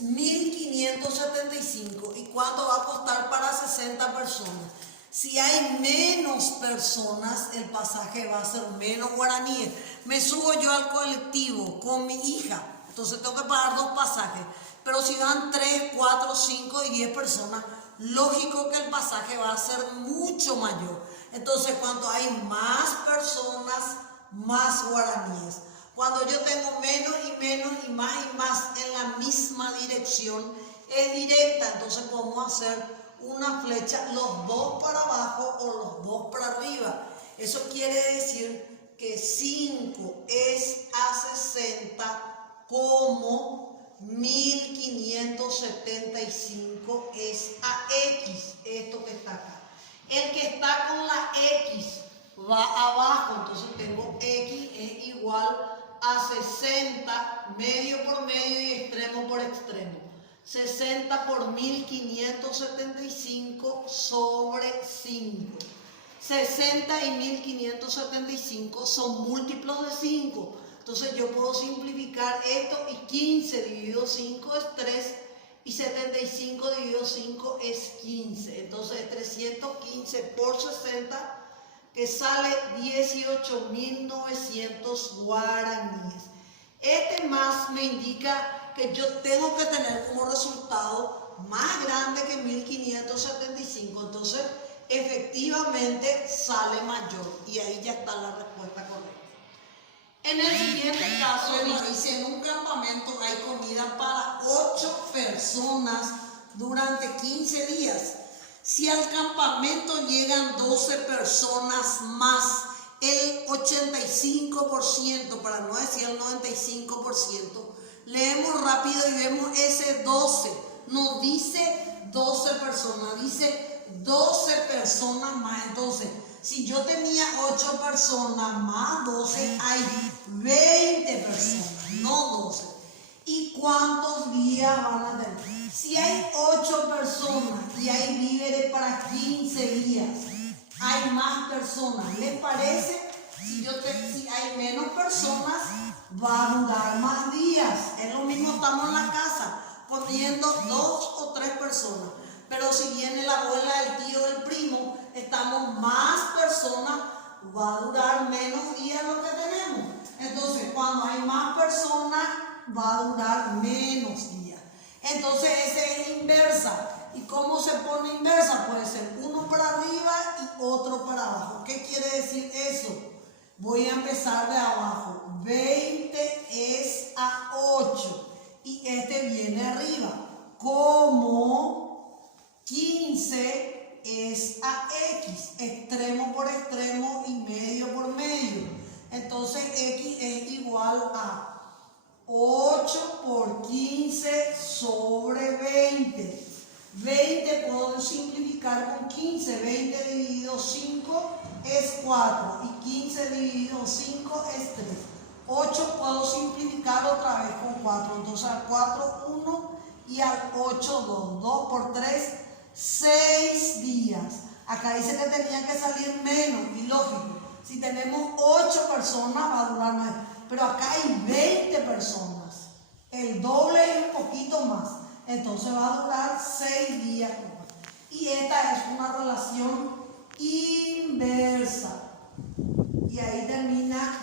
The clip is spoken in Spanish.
1575. ¿Y cuánto va a costar para 60 personas? Si hay menos personas, el pasaje va a ser menos guaraníes. Me subo yo al colectivo con mi hija, entonces tengo que pagar 2 pasajes. Pero si van 3, 4, 5 y 10 personas, lógico que el pasaje va a ser mucho mayor. Entonces, cuando hay más personas, más guaraníes. Cuando yo tengo menos y menos y más en la misma dirección, es directa. Entonces podemos hacer una flecha, los 2 para abajo o los 2 para arriba. Eso quiere decir que 5 es a 60 como 1575 es a X, esto que está acá. El que está con la X va abajo, entonces tengo X es igual a 60, medio por medio y extremo por extremo. 60 por 1575 sobre 5. 60 y 1575 son múltiplos de 5. Entonces yo puedo simplificar esto y 15 dividido 5 es 3 y 75 dividido 5 es 15. Entonces es 315 por 60 que sale 18.900 guaraníes. Este más me indica que yo tengo que tener como resultado más grande que 1575. Entonces efectivamente sale mayor y ahí ya está la respuesta correcta. En el siguiente caso dice, en un campamento hay comida para 8 personas durante 15 días. Si al campamento llegan 12 personas más, el 85%, para no decir el 95%, leemos rápido y vemos ese 12. No dice 12 personas, dice 12 personas más. Entonces, si yo tenía 8 personas más 12, hay 20 personas, no 12. ¿Y cuántos días van a tener? Si hay 8 personas y hay víveres para 15 días, hay más personas. ¿Les parece? Si hay menos personas, va a durar más días. Es lo mismo, estamos en la casa comiendo 2 o 3 personas. Pero si viene la abuela, el tío, el primo, estamos más personas, va a durar menos días lo que tenemos. Entonces, cuando hay más personas, va a durar menos días. Entonces, esa es inversa. ¿Y cómo se pone inversa? Puede ser uno para arriba y otro para abajo. ¿Qué quiere decir eso? Voy a empezar de abajo. 20 es a 8 y este viene arriba. Como 15 es a X, extremo por extremo y medio por medio. Entonces X es igual a 8 por 15 sobre 20. 20 puedo simplificar con 15. 20 dividido 5 es 4 y 15 dividido 5 es 3. 8 puedo simplificar otra vez con 4. Entonces al 4, 1 y al 8, 2. 2 por 3, 6 días. Acá dice que tenían que salir menos y lógico. Si tenemos 8 personas va a durar más. Pero acá hay 20 personas. El doble y un poquito más. Entonces va a durar 6 días. Y esta es una relación inversa. Y ahí termina